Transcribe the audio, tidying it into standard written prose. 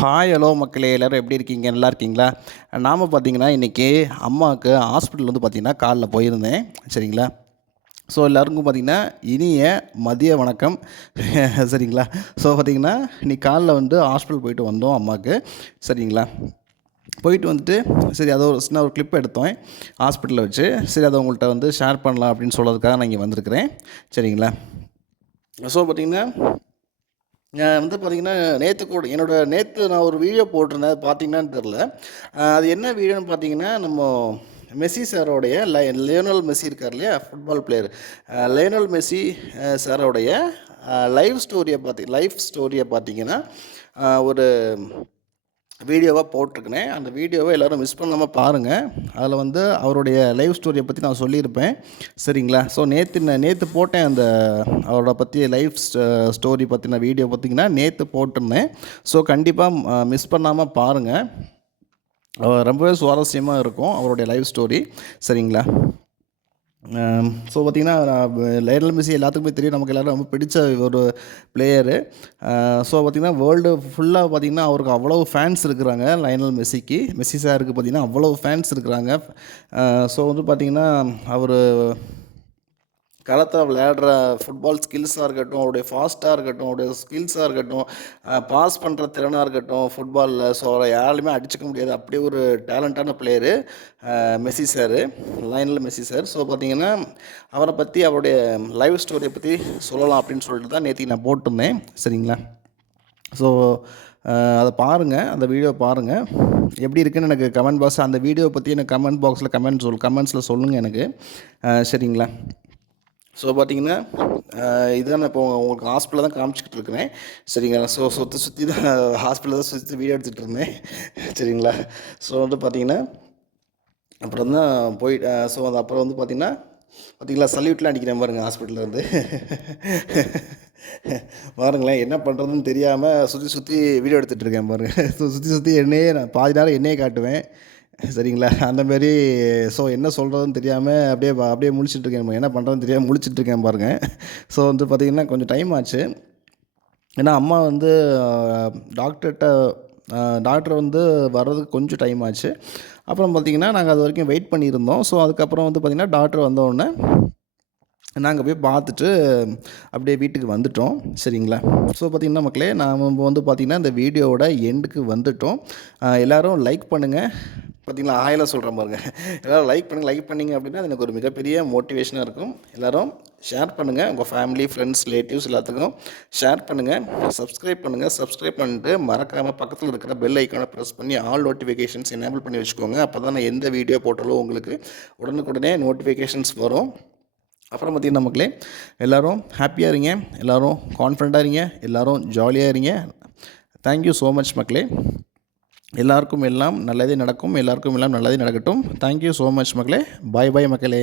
Hi hello மக்களே எல்லோரும் எப்படி இருக்கீங்க? நல்லா இருக்கீங்களா? நாம் பார்த்தீங்கன்னா இன்றைக்கி அம்மாவுக்கு ஹாஸ்பிட்டல் வந்து பார்த்திங்கன்னா காலைல போயிருந்தேன். சரிங்களா? ஸோ எல்லாருக்கும் பார்த்திங்கன்னா இனிய மதிய வணக்கம். சரிங்களா? ஸோ பார்த்திங்கன்னா இன்றைக்கி காலைல வந்து ஹாஸ்பிட்டல் போயிட்டு வந்தோம் அம்மாவுக்கு. சரிங்களா? போயிட்டு வந்துட்டு சரி அதை ஒரு சின்ன ஒரு கிளிப் எடுத்தோம் ஹாஸ்பிட்டலில் வச்சு. சரி அதை உங்கள்கிட்ட வந்து ஷேர் பண்ணலாம் அப்படின்னு சொல்கிறதுக்காக நான் இங்கே வந்திருக்கிறேன். சரிங்களா? ஸோ பார்த்திங்கன்னா வந்து பார்த்தீங்கன்னா, நேத்து கூட நேத்து நான் ஒரு வீடியோ போட்டிருந்தேன். அது பார்த்தீங்களான்னு தெரில. அது என்ன வீடியோன்னு பார்த்தீங்கன்னா, மெஸ்ஸி சாரோடைய லியோனல் மெஸ்ஸி இருக்கார் இல்லையா? Football player. லியோனல் மெஸ்ஸி சாரோடைய லைஃப் ஸ்டோரியை பார்த்தீங்கன்னா, ஒரு வீடியோவாக போட்டிருக்கிறேன். அந்த வீடியோவை எல்லோரும் மிஸ் பண்ணாமல் பாருங்கள். அதில் வந்து அவருடைய லைஃப் ஸ்டோரியை பற்றி நான் சொல்லியிருப்பேன். சரிங்களா? ஸோ நேற்று போட்டேன். அந்த அவரோட பற்றி லைஃப் ஸ்டோரி பற்றின வீடியோ பார்த்திங்கன்னா நேற்று போட்டிருந்தேன். ஸோ கண்டிப்பாக மிஸ் பண்ணாமல் பாருங்கள். ரொம்பவே சுவாரஸ்யமாக இருக்கும் அவருடைய லைஃப் ஸ்டோரி. சரிங்களா? ஸோ பார்த்திங்கன்னா லயனல் மெஸ்ஸி எல்லாத்துக்குமே தெரியும். நமக்கு எல்லோரும் ரொம்ப பிடிச்ச ஒரு பிளேயரு. ஸோ பார்த்திங்கன்னா வேர்ல்டு ஃபுல்லாக பார்த்திங்கன்னா அவருக்கு அவ்வளோ ஃபேன்ஸ் இருக்கிறாங்க. லயனல் மெஸ்ஸி சாருக்கு பார்த்திங்கன்னா அவ்வளோ ஃபேன்ஸ் இருக்கிறாங்க. ஸோ வந்து பார்த்திங்கன்னா அவர் களத்தில் விளையாடுற ஃபுட்பால் ஸ்கில்ஸாக இருக்கட்டும், அவருடைய ஃபாஸ்ட்டாக இருக்கட்டும், அவருடைய ஸ்கில்ஸாக இருக்கட்டும், பாஸ் பண்ணுற திறனாக இருக்கட்டும் ஃபுட்பாலில். ஸோ அவரை யாராலுமே அடிச்சுக்க முடியாது. அப்படியே ஒரு டேலண்டான player Messi sir, Lionel Messi sir. So பார்த்திங்கன்னா அவரை பற்றி அவருடைய லைஃப் ஸ்டோரியை பற்றி சொல்லலாம் அப்படின்னு சொல்லிட்டு தான் நேற்று நான் போட்டிருந்தேன். சரிங்களா? ஸோ அதை பாருங்கள், அந்த வீடியோ பாருங்கள். எப்படி இருக்குன்னு எனக்கு கமெண்ட் பாக்ஸ் அந்த வீடியோவை பற்றி எனக்கு கமெண்ட் பாக்ஸில் கமெண்ட்ஸில் சொல்லுங்கள் எனக்கு. சரிங்களா? ஸோ பார்த்திங்கன்னா இதுதான் நான் இப்போ உங்களுக்கு ஹாஸ்பிட்டலில் தான் காமிச்சிக்கிட்டு இருக்கிறேன். சரிங்களா? ஸோ சுற்றி தான் ஹாஸ்பிட்டலில் தான் சுற்றி வீடியோ எடுத்துகிட்டு இருந்தேன். சரிங்களா? ஸோ வந்து பார்த்திங்கன்னா அப்புறம் தான் ஸோ அது அப்புறம் வந்து பார்த்திங்களா சல்யூட்லாம் அடிக்கிறேன் பாருங்கள் ஹாஸ்பிட்டலில் இருந்து. பாருங்களேன் என்ன பண்ணுறதுன்னு தெரியாமல் சுற்றி வீடியோ எடுத்துகிட்டு இருக்கேன் பாருங்கள். சுற்றி நான் பாதி நேரம் என்னையே காட்டுவேன். சரிங்களா? அந்தமாரி ஸோ என்ன சொல்கிறதுன்னு தெரியாமல் அப்படியே முழிச்சிட்ருக்கேன். என்ன பண்ணுறதுன்னு தெரியாமல் முழிச்சிட்ருக்கேன் பாருங்கள். ஸோ வந்து பார்த்திங்கன்னா கொஞ்சம் டைம் ஆச்சு. ஏன்னா அம்மா வந்து டாக்டர் வந்து வர்றதுக்கு கொஞ்சம் டைம் ஆச்சு. அப்புறம் பார்த்திங்கன்னா நாங்கள் அது வரைக்கும் வெயிட் பண்ணியிருந்தோம். ஸோ அதுக்கப்புறம் வந்து பார்த்திங்கன்னா டாக்டர் வந்தோடனே நாங்கள் போய் பார்த்துட்டு அப்படியே வீட்டுக்கு வந்துட்டோம். சரிங்களா? ஸோ பார்த்திங்கன்னா மக்களே நாம் வந்து பார்த்திங்கன்னா இந்த வீடியோவோட எண்டுக்கு வந்துட்டோம். எல்லோரும் லைக் பண்ணுங்கள். பார்த்திங்களா ஆயிலாக சொல்கிறேன் பாருங்கள். எல்லோரும் லைக் பண்ணிங்க அப்படின்னா அது எனக்கு ஒரு மிகப்பெரிய மோட்டிவேஷனாக இருக்கும். எல்லோரும் ஷேர் பண்ணுங்கள். உங்கள் ஃபேமிலி, ஃப்ரெண்ட்ஸ், ரிலேட்டிவ்ஸ் எல்லாத்துக்கும் ஷேர் பண்ணுங்கள். சப்ஸ்கிரைப் பண்ணுங்கள். சப்ஸ்கிரைப் பண்ணிட்டு மறக்காமல் பக்கத்தில் இருக்கிற பெல் ஐக்கானை ப்ரெஸ் பண்ணி ஆல் நோட்டிஃபிகேஷன்ஸ் எனேபிள் பண்ணி வச்சுக்கோங்க. அப்போ தான் நான் எந்த வீடியோ போட்டாலும் உங்களுக்கு உடனுக்குடனே நோட்டிஃபிகேஷன்ஸ் வரும். அப்புறம் பார்த்திங்கன்னா மக்களே எல்லோரும் ஹாப்பியாக இருங்க, எல்லோரும் கான்ஃபிடண்ட்டாக இருங்க, எல்லோரும் ஜாலியாக இருங்க. தேங்க்யூ ஸோ மச் மக்களே. எல்லாருக்கும் எல்லாம் நல்லதே நடக்கும். எல்லாருக்கும் எல்லாம் நல்லதே நடக்கட்டும். தேங்க்யூ ஸோ மச் மக்களே. பாய் பாய் மக்களே.